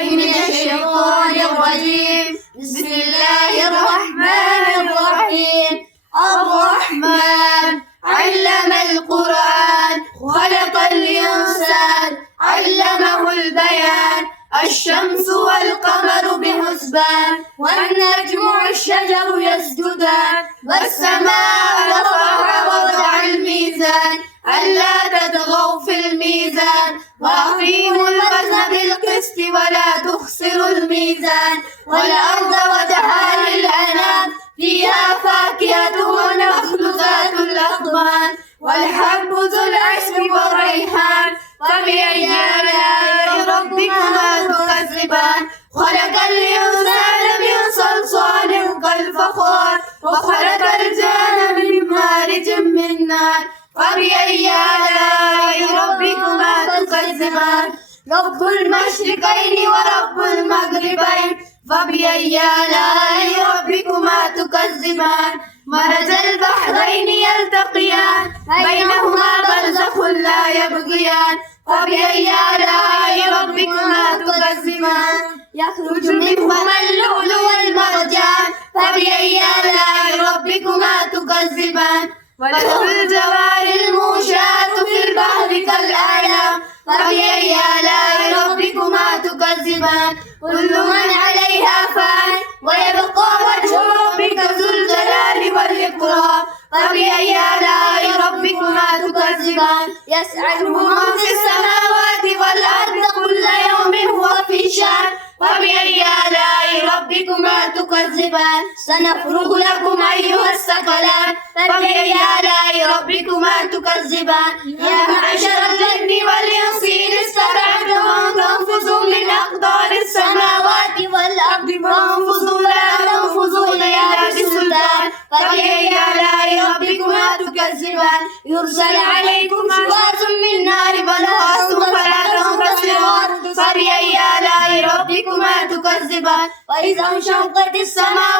من الشيطان الرجيم. بسم الله الرحمن الرحيم. الرحمن علم القرآن خلق الإنسان علمه البيان. الشمس والقمر بحسبان والنجم والشجر يسجدان والسماء رفعها ووضع الميزان ألا تطغوا في الميزان وأقيموا الوزن بالقسط ولا تخسروا الميزان. والأرض وضعها للأنام فيها فاكهة والنخل ذات الأكمام والحب ذو العصف والريحان. فبأي آلاء ربكما تكذبان؟ خلق الإنسان من صلصال كالفخار وخلق الجان من مارج من نار. فبأي آلاء ربكما تكذبان؟ رب المشرقين ورب المغربين. فبأي آلاء ربكما تكذبان؟ مرج البحرين يلتقيان بينهما برزخ لا يبغيان. فبأي آلاء ربكما تكذبان؟ يخرج منهما اللؤلؤ والمرجان. فبأي آلاء ربكما تكذبان؟ وله الجوار المنشآت في البحر كالأعلام. فبأي آلاء ربكما تكذبان؟ كل من عليها فان ويبقى وجه ربك ذو الجلال والإكرام. فبأي آلاء ربكما تكذبان؟ يسأله من في السماوات والأرض كل يوم هو في شأن. فبأي آلاء ربكما تكذبان؟ سنفرغ لكم أيها الثقلان. فبأي آلاء ربكما تكذبان؟ يا معشر الجن والإنس إن استطعتم أن تنفذوا من أقدار السماوات والأرض فانفذوا لا تنفذون إلا بسلطان. فبأي آلاء ربكما تكذبان؟ يرسل عليكم شواظ من نار ونحاس فلا تنتصرون. فبأي آلاء ربكما تكذبان؟ وإذا انشقت السماء